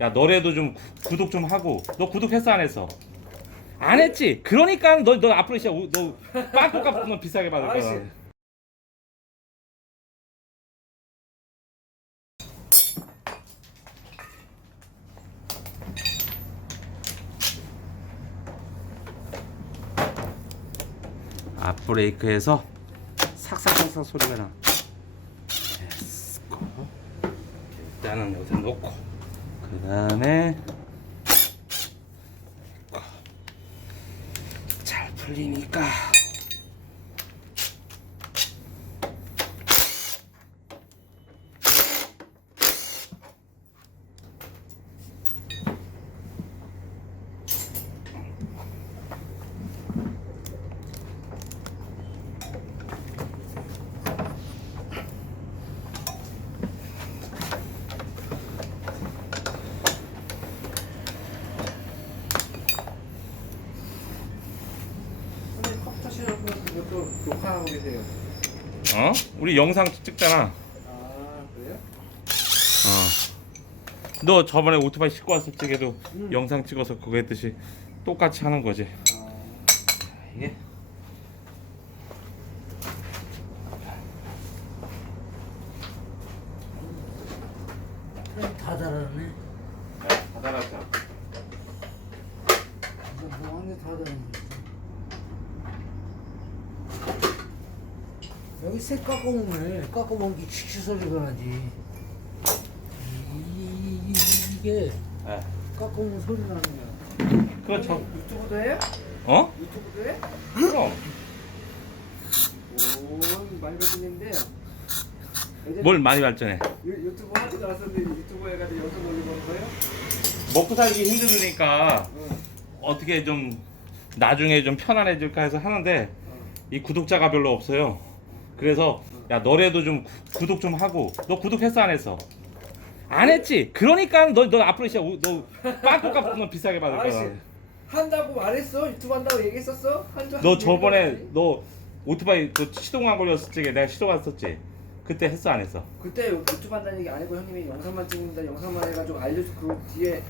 야 너래도 좀 구독 좀 하고. 너 구독했어 안 했어? 안 했지? 그러니까 너 앞으로 진짜 너 빵꾸 값만 비싸게 받을 거야. 아이씨. 앞브레이크에서 삭삭삭삭 소리가 나. 됐고. 일단은 여기다 놓고 그 다음에 잘 풀리니까 그것도 녹화하고 계세요. 어? 우리 영상 찍잖아. 아 그래요? 너 저번에 오토바이 싣고 왔을 적에도 영상 찍어서 그거 했듯이 똑같이 하는 거지. 이게 다 달았네. 다 달았다. 완전 다 달았네. 여기 새 깎아먹네. 깎아먹은 게 칙칙 소리가 나지. 이게 네. 깎아먹는 소리 나는 거야. 그렇죠. 유튜브도 해요? 어? 유튜브도 해? 그럼 오 많이 발전했는데. 뭘 많이 발전해. 유튜브 하지 않았었는데 유튜브 해가지고 영상 올리는 거예요? 먹고 살기 힘들으니까 응. 어떻게 좀 나중에 좀 편안해질까 해서 하는데 이 구독자가 별로 없어요. 그래서 야 너래도 좀 구독 좀 하고. 너 구독했어 안 했어? 안 했지? 그러니까 너 앞으로 진짜 너 빵꾸 값만 비싸게 받을 아이씨. 거야. 한다고 말했어? 유튜브 한다고 얘기했었어? 너 저번에 너 오토바이 그 시동 안 걸렸을 적에 내가 시동 왔었지? 그때 했어 안 했어? 그때 유튜브 한다는 얘기 아니고 형님이 영상만 찍는다 영상만 해가지고 알려줘 그 뒤에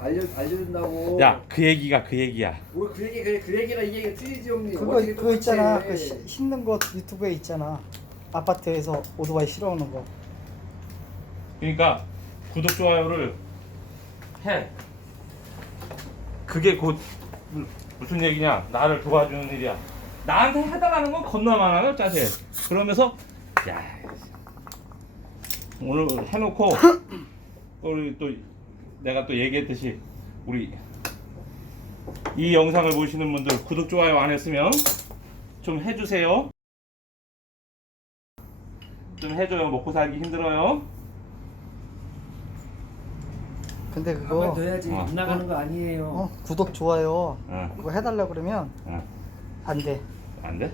알려준다고. 야 그 얘기가 그 얘기야. 뭐그 얘기 그 얘기랑 이 얘기가 틀리지 형님. 그거 어떻게 그거 똑같이 있잖아. 해. 그 싣는 거 유튜브에 있잖아. 아파트에서 오토바이 실어오는 거. 그러니까 구독 좋아요를 해. 그게 곧 무슨 얘기냐? 나를 도와주는 일이야. 나한테 해달라는 건 겁나 많아요, 짜세. 그러면서 야 오늘 해놓고 우리 또 내가 또 얘기했듯이 우리 이 영상을 보시는 분들 구독 좋아요 안 했으면 좀 해주세요. 좀 해줘요. 먹고 살기 힘들어요. 근데 한번 그거 더 해야지. 안 나가는 거 아니에요. 구독 좋아요 어. 그거 해달라 그러면 안 돼. 안 돼?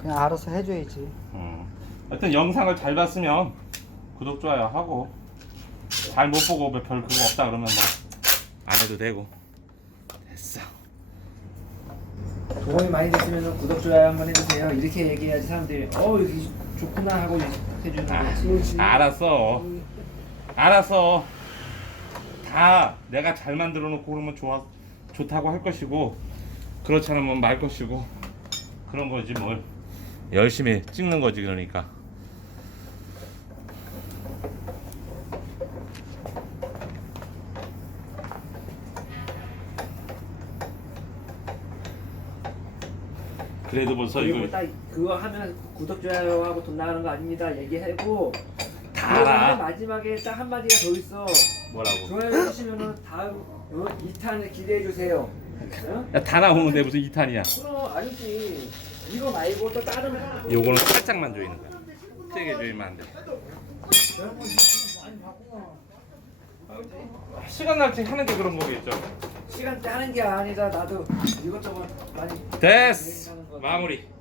그냥 알아서 해줘야지. 하여튼 영상을 잘 봤으면 구독 좋아요 하고 잘 못 보고 별 그거 없다 그러면 뭐 안 해도 되고. 됐어. 도움이 많이 됐으면 구독 좋아요 한번 해주세요. 이렇게 얘기해야지 사람들이 여기 좋구나 하고 해주는 거지. 알았어. 알았어. 다 내가 잘 만들어 놓고 그러면 좋다고 할 것이고 그렇지 않으면 말 것이고 그런 거지 뭘. 열심히 찍는 거지 그러니까. 그래도 벌써 그리고 이거 딱 그거 하면 구독 좋아요 하고 돈 나가는 거 아닙니다 얘기하고 다 그러면 알아. 마지막에 딱 한마디가 더 있어. 뭐라고? 좋아요 해주시면은 다음 2탄을 기대해 주세요. 어? 야, 다 나오는데 무슨 2탄이야. 그럼 아니지. 이거 말고 또 다른 요거는 살짝만 조이는 거야. 세게 조이면 안 돼. 시간 날 때 하는 게 그런 거겠죠. 시간대 하는 게 아니다. 나도 이것저것 많이 됐어. 마무리.